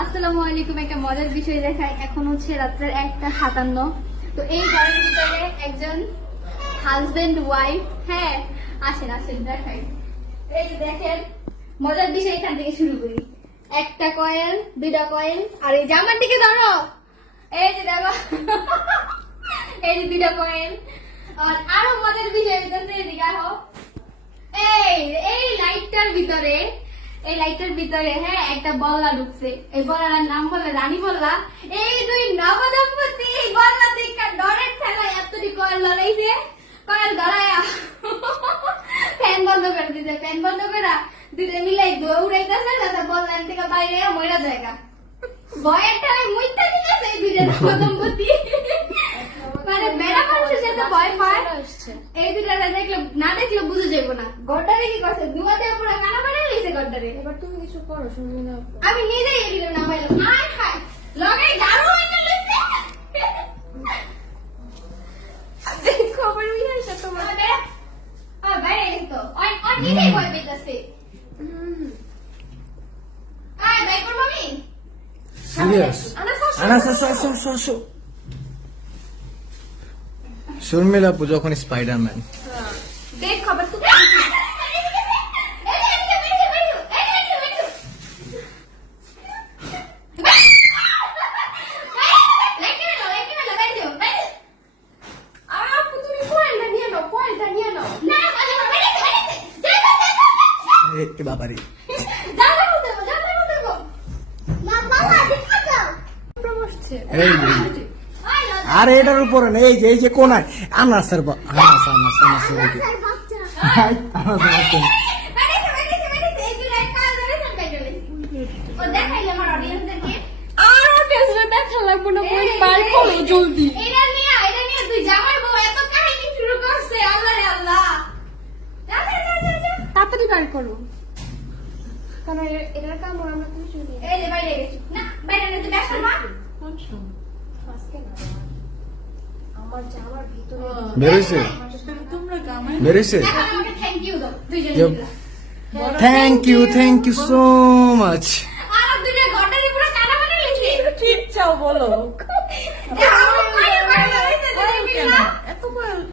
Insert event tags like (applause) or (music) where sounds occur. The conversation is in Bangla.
আসসালামু আলাইকুম, একটা মজার বিষয় দেখাই। এখন হচ্ছে রাত্রের একটা সাতান্ন। তো এই ঘরের ভিতরে একজন হাজবেন্ড ওয়াইফ হ্যাঁ আসেন আসেন, দেখাই। এই যে দেখেন, মজার বিষয় এখান থেকে শুরু করি। একটা কয়েন দুইটা কয়েন আর এই জামার দিকে ধরো। এই যে দেখো। (laughs) এই যে দুইটা কয়েন আর আরও মজার বিষয় এদিকে আরও। এই এই লাইটটার ভিতরে এই লাইটটার ভিতরে হ্যাঁ একটা বল্লা ঢুকছে। এই বল্লার নাম বললে রানী বল্লা। এই দুই নবদম্পতি এই বল্লা দেখা ডরের ঠেলায় এতটি কয়েল লড়াইছে কয়েল ধরায়া। ফ্যান বন্ধ করে দিতে ফ্যান বন্ধ করে দুটো মিলাই দৌড়াইতেছে যাতে বল্লার থেকে বাইরে মইরা জায়গা ভয়ের ঠেলায় মুইতে দিতেছে এই দুইটা নবদম্পতি। মানে বেড়া মানুষের সাথে ভয় পায়। এই দুটা দেখলে না দেখলে যাব না। গড্ডারে কি করছে? দুয়া দিয়ে পুরো কানা বানিয়ে লইছে গড্ডারে। এবার তুমি কিছু করো শুনবি না। আমি নিজেই খাই লগে এনে লইছে। খবর আসে তোমার। বাইরে তো। ওই ওই নিজেই ভয় পেতেছে আয় বাই করব আমি? সিরিয়াস। আনাস আসো। আনাস আসো আসো আসো আসো। শর্মিলা যখন স্পাইডারম্যান দেখ খবর তুমি আর এটার উপরে না এই যে এই যে কোনায়। আনাসের বা আনাস আনাস আনাস জলদি এটা তুই করো। কারণ এটার কামড় আমরা তুমি এই যে বাইরে গেছি গেছি ব্যস্ত না আজকে না আমার ভিতরে বেরোইছে thank you thank you so much আর দুইটা ঘরটাকে পুরো কানা বানিয়ে লিখছি কি চাও বলো?